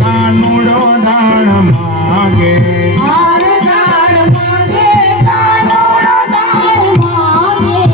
कानुडो दान मागे अरे दान मागे कानुडो दान मागे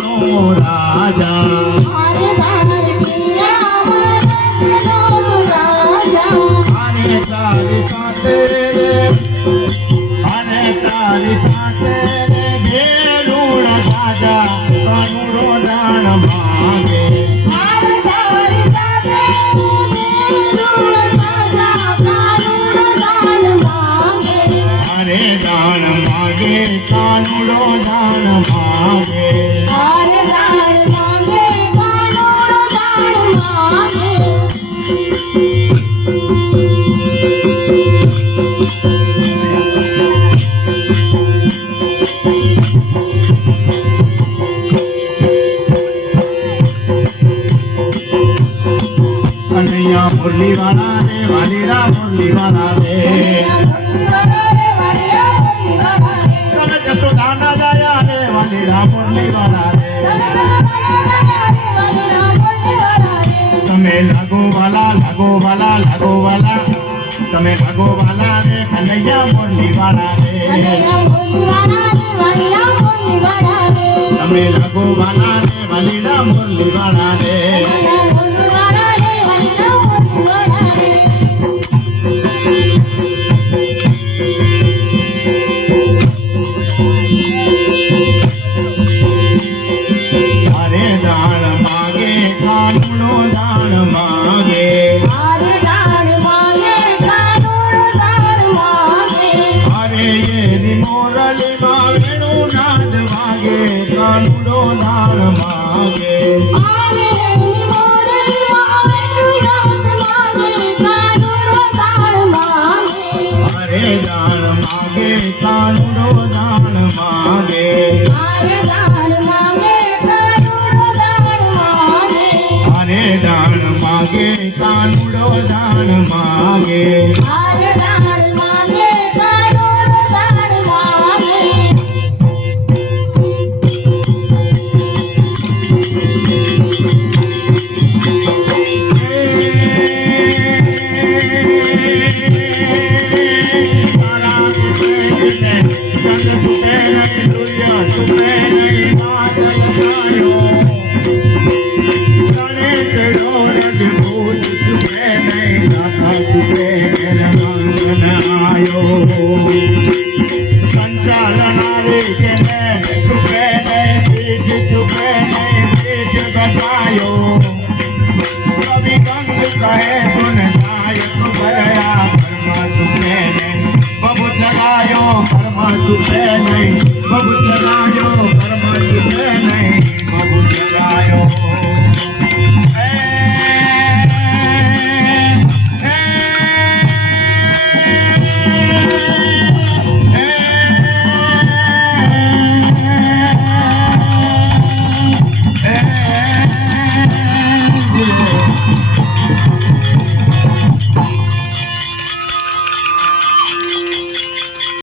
राजा अरे दान किया मरकनो राजा अरे तारी साथे रे घेरूण राजा कानुडो दान मागे अरे तारी साथे घेरूण राजा कानुडो दान मागे अरे दान मागे कानुडो दान मागे अरे दान मागे कानुडो दान मागे कन्हैया मुरली वाला रे वालीड़ा मुरली वाला रे कल जसोदाना जाया रे वालीड़ा मुरली वाला रे तुम्हें लगो वाला तुम्हें लगो वाला रे कन्हैया मुरली वाला रे तुम्हें लगो वाला रे वालीड़ा मुरली वाला रे अरे दान मागे कानुडो दान मागे अरे दान मागे कानुडो दान मागे अरे ये मोरली वेणु नाद मागे कानुडो दान मागे अरे मोरली वेणु नाद मागे कानुडो दान मागे अरे दान मागे कानुडो दान मागे अरे दान मागे कानुडो दान मागे अरे दान मागे कानुडो दान मागे अरे दान मागे कानुडो दान मागे संचालनारे के छुपे नहीं पीठ छुपे नहीं पीठ बतायो कभी गंग कहे सुन सायक भरया कर्म छुपे नहीं बहुत लगायो कर्म छुपे नहीं बहुत लगायो कर्म छुपे नहीं बहुत लगायो